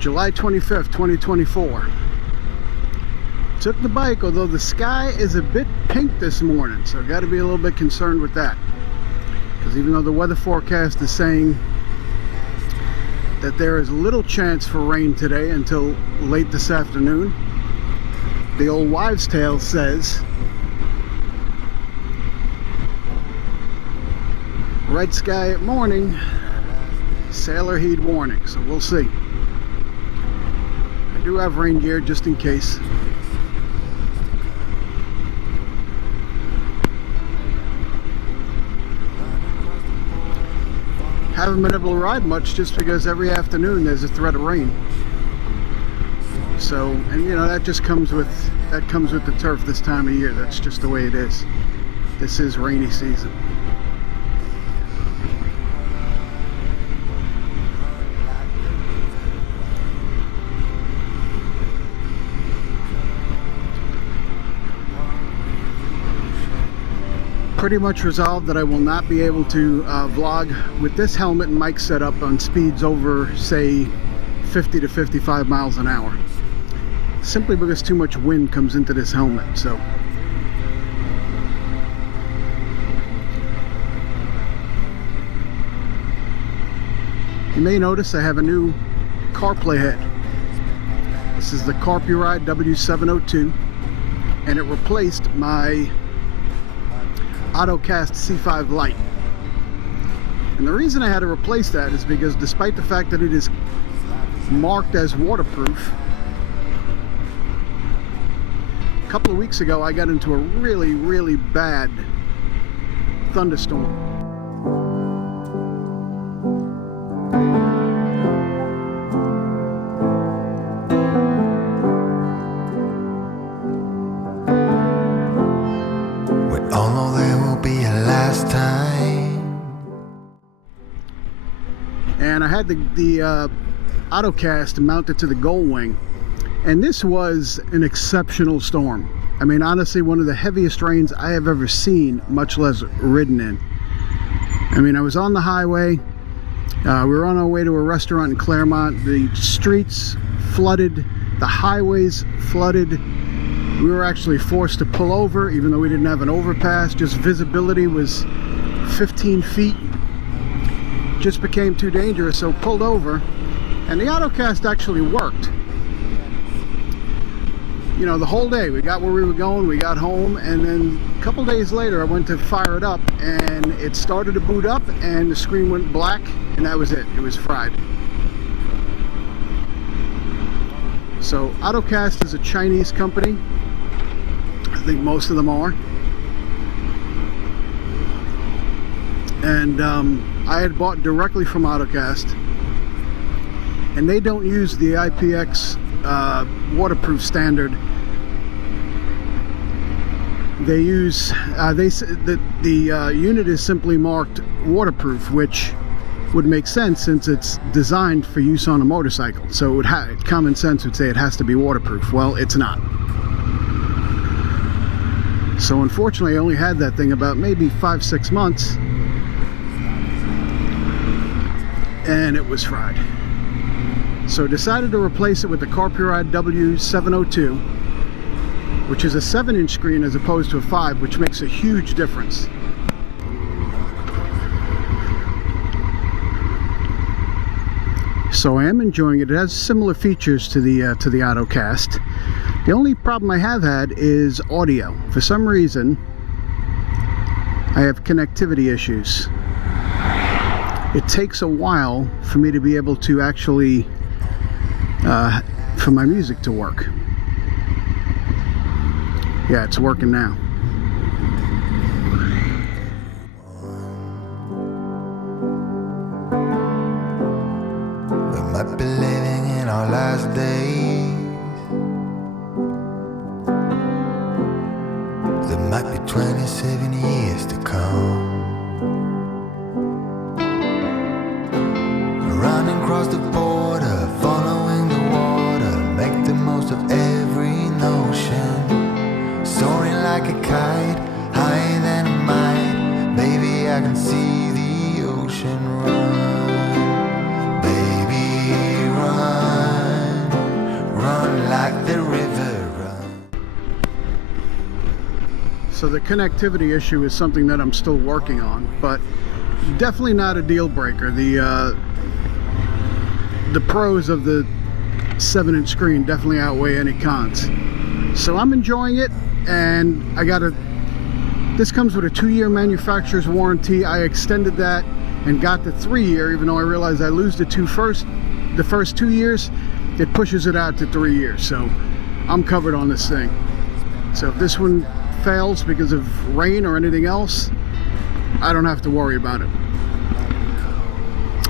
July 25th, 2024. Took the bike, although the sky is a bit pink this morning, so got to be a little bit concerned with that. Because even though the weather forecast is saying that there is little chance for rain today until late this afternoon, the old wives' tale says red sky at morning, sailor heed warning. So we'll see. I do have rain gear just in case. Haven't been able to ride much just because every afternoon there's a threat of rain. So, and you know, that just comes with the turf this time of year. That's just the way it is. This is rainy season. Pretty much resolved that I will not be able to vlog with this helmet and mic setup on speeds over, say, 50 to 55 miles an hour. Simply because too much wind comes into this helmet. So you may notice I have a new CarPlay head. This is the Carpuride W702, and it replaced my Ottocast C5 Lite. And the reason I had to replace that is because despite the fact that it is marked as waterproof, a couple of weeks ago I got into a really bad thunderstorm. And I had the Ottocast mounted to the gull wing, and this was an exceptional storm. I mean, honestly, one of the heaviest rains I have ever seen, much less ridden in. I mean, I was on the highway. We were on our way to a restaurant in Claremont. The streets flooded, the highways flooded. We were actually forced to pull over, even though we didn't have an overpass. Just visibility was 15 feet. Just became too dangerous, so pulled over, and the Ottocast actually worked. You know, the whole day. We got where we were going, we got home, and then a couple days later I went to fire it up, and it started to boot up, and the screen went black, and that was it. It was fried. So Ottocast is a Chinese company. I think most of them are. And I had bought directly from Ottocast, and they don't use the IPX waterproof standard. They use the unit is simply marked waterproof, which would make sense since it's designed for use on a motorcycle. So it would common sense would say it has to be waterproof. Well, it's not. So unfortunately, I only had that thing about maybe 5-6 months. And it was fried. So decided to replace it with the Carpuride W702, which is a 7-inch screen as opposed to a 5, which makes a huge difference. So I am enjoying it. It has similar features to the Ottocast. The only problem I have had is audio. For some reason, I have connectivity issues. It takes a while for me to be able to actually, for my music to work. Yeah, it's working now. We might be living in our last days. There might be 27 years to come. Running across the border, following the water, make the most of every notion. Soaring like a kite, higher than a mite. Baby, I can see the ocean run. Baby, run. So the connectivity issue is something that I'm still working on, but definitely not a deal breaker. The pros of the 7-inch screen definitely outweigh any cons. So I'm enjoying it, and this comes with a 2-year manufacturer's warranty. I extended that and got the 3-year, even though I realized I lose the first 2 years. It pushes it out to 3 years, so I'm covered on this thing. So if this one fails because of rain or anything else, I don't have to worry about it.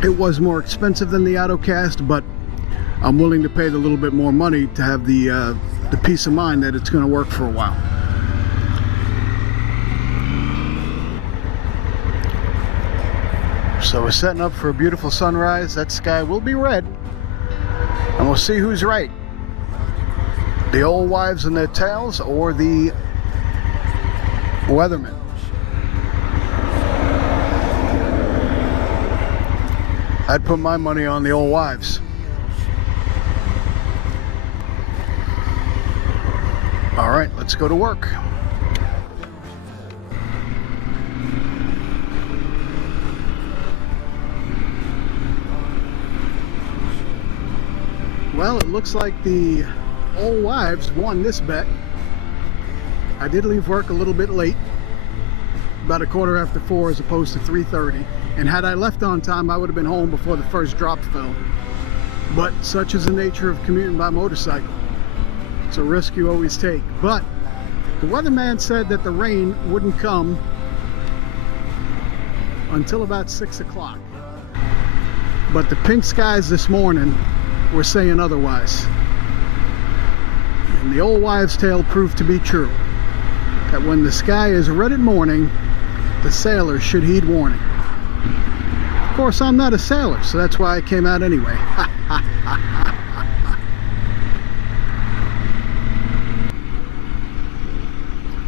It was more expensive than the Ottocast, but I'm willing to pay the little bit more money to have the peace of mind that it's going to work for a while. So we're setting up for a beautiful sunrise. That sky will be red, and we'll see who's right. The old wives and their tails, or the weathermen. I'd put my money on the old wives. All right, let's go to work. Well, it looks like the old wives won this bet. I did leave work a little bit late, about 4:15 as opposed to 3:30. And had I left on time, I would have been home before the first drop fell. But such is the nature of commuting by motorcycle. It's a risk you always take. But the weatherman said that the rain wouldn't come until about 6 o'clock. But the pink skies this morning were saying otherwise. And the old wives' tale proved to be true. That when the sky is red at morning, the sailors should heed warning. Of course, I'm not a sailor, so that's why I came out anyway.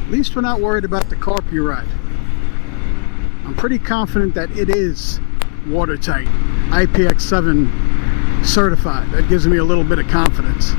At least we're not worried about the Carpuride. I'm pretty confident that it is watertight, IPX7 certified. That gives me a little bit of confidence.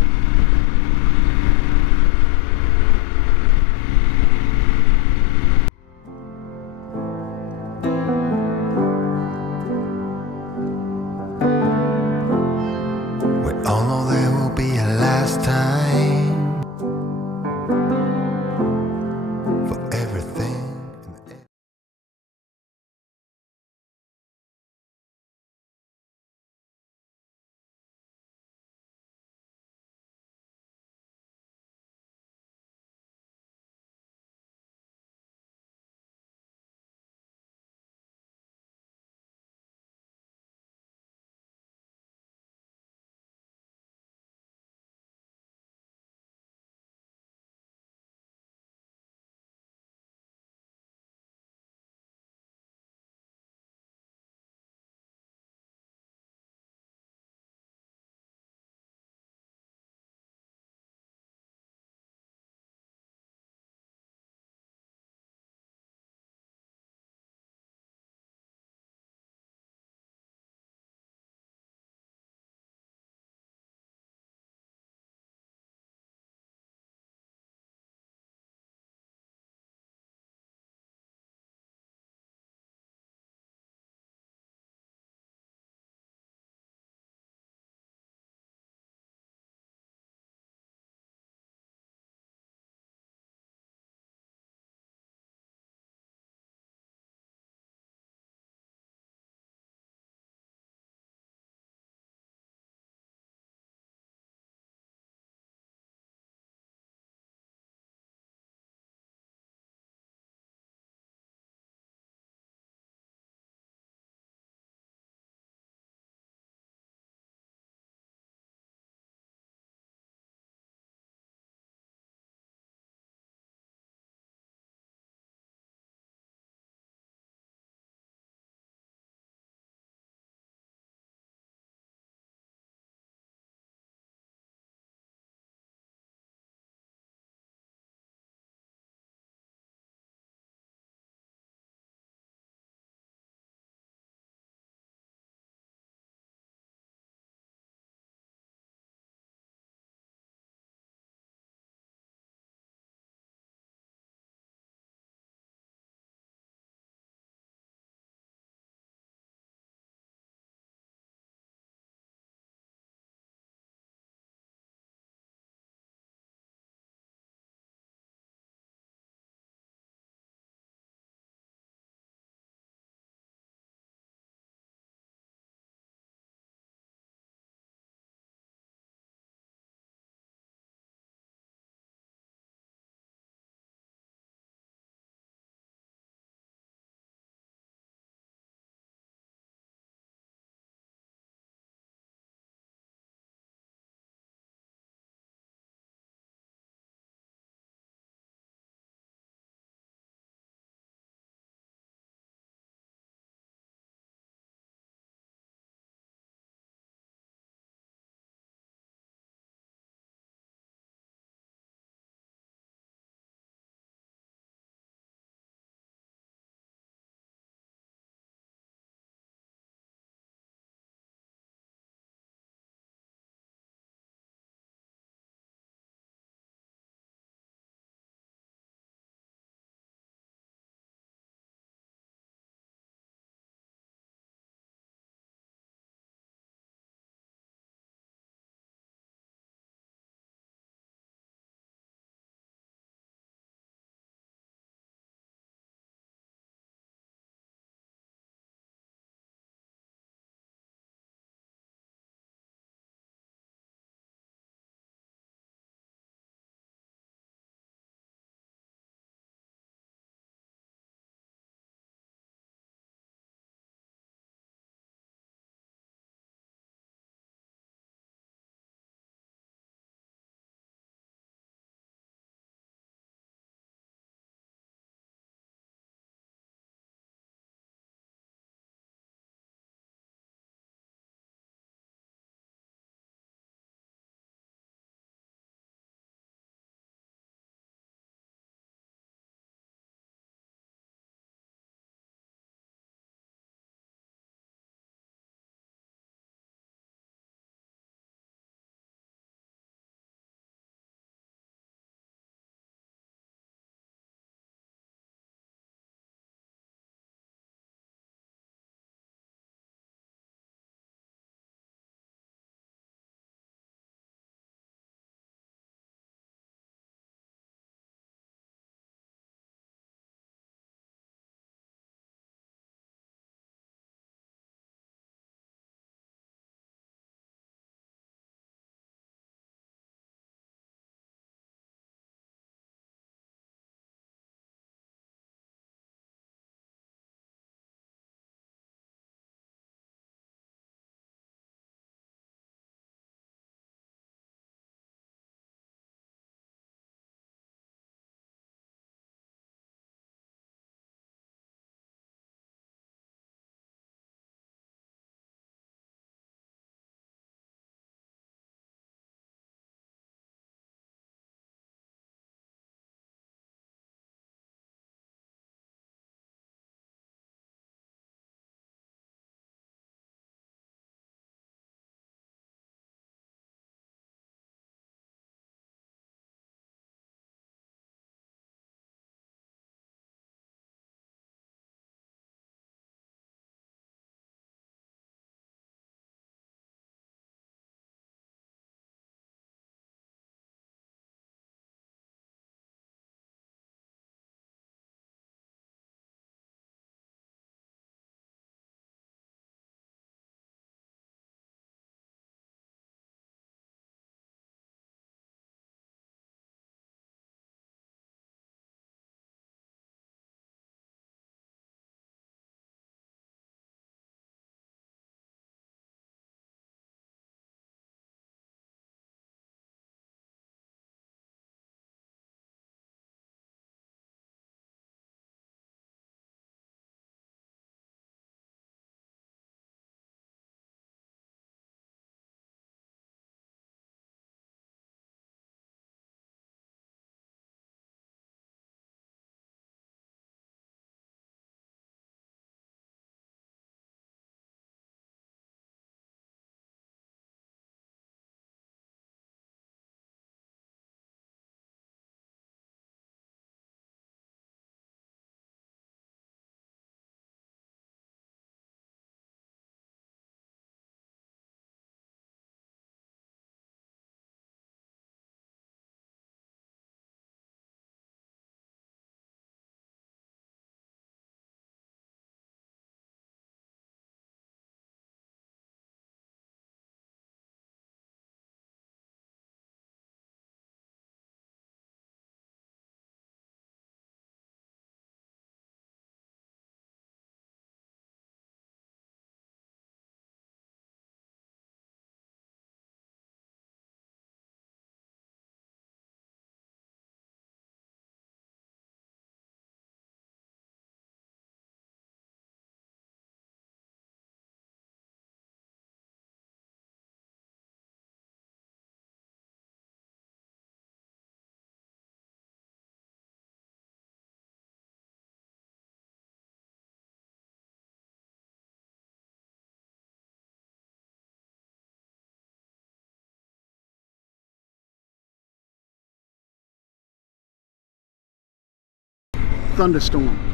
thunderstorm.